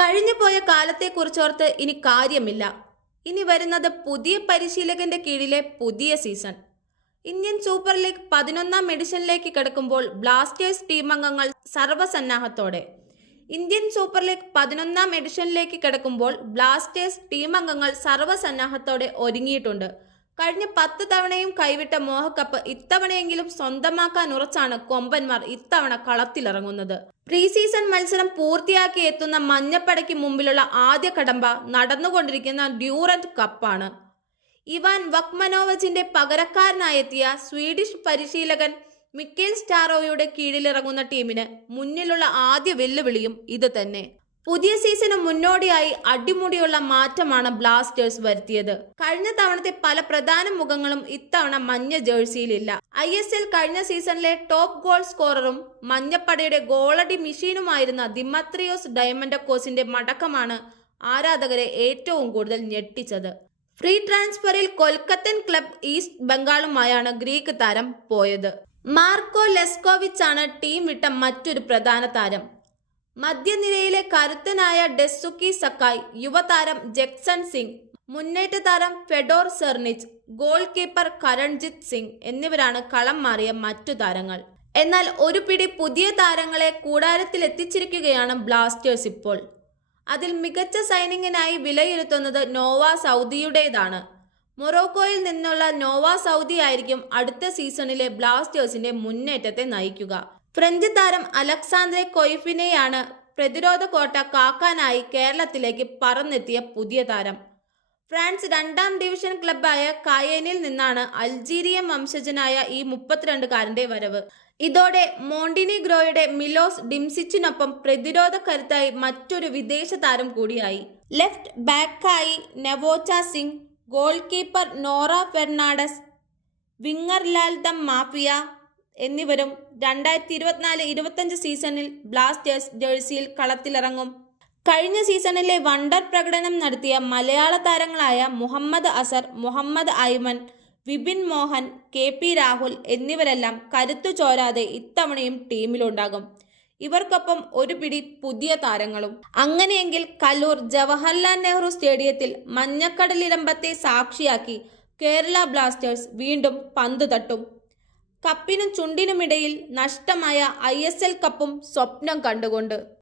കഴിഞ്ഞുപോയ കാലത്തെക്കുറിച്ചോർത്ത് ഇനി കാര്യമില്ല. ഇനി വരുന്നത് പുതിയ പരിശീലകന്റെ കീഴിലെ പുതിയ സീസൺ. ഇന്ത്യൻ സൂപ്പർ ലീഗ് പതിനൊന്നാം എഡിഷനിലേക്ക് കിടക്കുമ്പോൾ ബ്ലാസ്റ്റേഴ്സ് ടീം അംഗങ്ങൾ സർവസന്നാഹത്തോടെ. ഇന്ത്യൻ സൂപ്പർ ലീഗ് പതിനൊന്നാം എഡിഷനിലേക്ക് കിടക്കുമ്പോൾ ബ്ലാസ്റ്റേഴ്സ് ടീം അംഗങ്ങൾ സർവസന്നാഹത്തോടെ ഒരുങ്ങിയിട്ടുണ്ട്. കഴിഞ്ഞ പത്ത് തവണയും കൈവിട്ട മോഹക്കപ്പ് ഇത്തവണയെങ്കിലും സ്വന്തമാക്കാൻ ഉറച്ചാണ് കൊമ്പന്മാർ ഇത്തവണ കളത്തിലിറങ്ങുന്നത്. പ്രീ സീസൺ മത്സരം പൂർത്തിയാക്കി എത്തുന്ന മഞ്ഞപ്പടയ്ക്ക് മുമ്പിലുള്ള ആദ്യ കടമ്പ നടന്നുകൊണ്ടിരിക്കുന്ന ഡ്യൂറന്റ് കപ്പാണ്. ഇവാൻ വക്മനോവച്ചിന്റെ പകരക്കാരനായെത്തിയ സ്വീഡിഷ് പരിശീലകൻ മിക്കേൽ സ്റ്റാറോയുടെ കീഴിലിറങ്ങുന്ന ടീമിന് മുന്നിലുള്ള ആദ്യ വെല്ലുവിളിയും ഇത് തന്നെ. പുതിയ സീസണ് മുന്നോടിയായി അടിമുടിയുള്ള മാറ്റമാണ് ബ്ലാസ്റ്റേഴ്സ് വരുത്തിയത്. കഴിഞ്ഞ തവണത്തെ പല പ്രധാന മുഖങ്ങളും ഇത്തവണ മഞ്ഞ ജേഴ്സിയിലില്ല. ഐ എസ് എൽ കഴിഞ്ഞ സീസണിലെ ടോപ്പ് ഗോൾ സ്കോററും മഞ്ഞപ്പടയുടെ ഗോളടി മെഷീനുമായിരുന്ന ദിമത്രിയോസ് ഡയമണ്ട കോസിന്റെ മടക്കമാണ് ആരാധകരെ ഏറ്റവും കൂടുതൽ ഞെട്ടിച്ചത്. ഫ്രീ ട്രാൻസ്ഫറിൽ കൊൽക്കത്തൻ ക്ലബ് ഈസ്റ്റ് ബംഗാളുമായാണ് ഗ്രീക്ക് താരം പോയത്. മാർക്കോ ലെസ്കോവിച്ച് ആണ് ടീം വിട്ട മറ്റൊരു പ്രധാന താരം. മധ്യനിരയിലെ കരുത്തനായ ഡെസുക്കി സക്കായ് യുവതാരം ജക്സൺ സിംഗ് മുന്നേറ്റ താരം Fedor Cernych goalkeeper Karanjit Singh എന്നിവരാണ് കളം മാറിയ മറ്റു താരങ്ങൾ. എന്നാൽ ഒരു പിടി പുതിയ താരങ്ങളെ കൂടാരത്തിൽ എത്തിച്ചിരിക്കുകയാണ് ബ്ലാസ്റ്റേഴ്സ് ഇപ്പോൾ. അതിൽ മികച്ച സൈനിങ്ങിനായി വിലയിരുത്തുന്നത് നോവ സൗദിയുടേതാണ്. മൊറോക്കോയിൽ നിന്നുള്ള നോവ സൗദി ആയിരിക്കും അടുത്ത സീസണിലെ ബ്ലാസ്റ്റേഴ്സിന്റെ മുന്നേറ്റത്തെ നയിക്കുക. ഫ്രഞ്ച് താരം അലക്സാന്ദ്രെ കൊയ്ഫിനെയാണ് പ്രതിരോധ കോട്ട കാക്കാനായി കേരളത്തിലേക്ക് പറന്നെത്തിയ പുതിയ താരം. ഫ്രാൻസ് രണ്ടാം ഡിവിഷൻ ക്ലബായ കായേനിൽ നിന്നാണ് അൾജീരിയൻ വംശജനായ ഈ മുപ്പത്തിരണ്ടുകാരന്റെ വരവ്. ഇതോടെ മോണ്ടിനിഗ്രോയുടെ മിലോസ് ഡിംസിച്ചിനൊപ്പം പ്രതിരോധ കരുത്തായി മറ്റൊരു വിദേശ താരം കൂടിയായി. ലെഫ്റ്റ് ബാക്കായി Naocha Singh goal keeper Nora Fernandes winger ലാൽ ദം മാഫിയ എന്നിവരും രണ്ടായിരത്തി ഇരുപത്തിനാല് ഇരുപത്തഞ്ച് സീസണിൽ ബ്ലാസ്റ്റേഴ്സ് ജേഴ്സിയിൽ കളത്തിലിറങ്ങും. കഴിഞ്ഞ സീസണിലെ വണ്ടർ പ്രകടനം നടത്തിയ മലയാള താരങ്ങളായ മുഹമ്മദ് അസർ മുഹമ്മദ് ഐമൻ വിപിൻ മോഹൻ കെ പി രാഹുൽ എന്നിവരെല്ലാം കരുത്തു ചോരാതെ ഇത്തവണയും ടീമിലുണ്ടാകും. ഇവർക്കൊപ്പം ഒരു പിടി പുതിയ താരങ്ങളും. അങ്ങനെയെങ്കിൽ കലൂർ ജവഹർലാൽ നെഹ്റു സ്റ്റേഡിയത്തിൽ മഞ്ഞക്കടലിരമ്പത്തെ സാക്ഷിയാക്കി കേരള ബ്ലാസ്റ്റേഴ്സ് വീണ്ടും പന്ത് തട്ടും. കപ്പിനും ചുണ്ടിനുമിടയിൽ നഷ്ടമായ ഐ എസ് എൽ കപ്പും സ്വപ്നം കണ്ടുകൊണ്ട്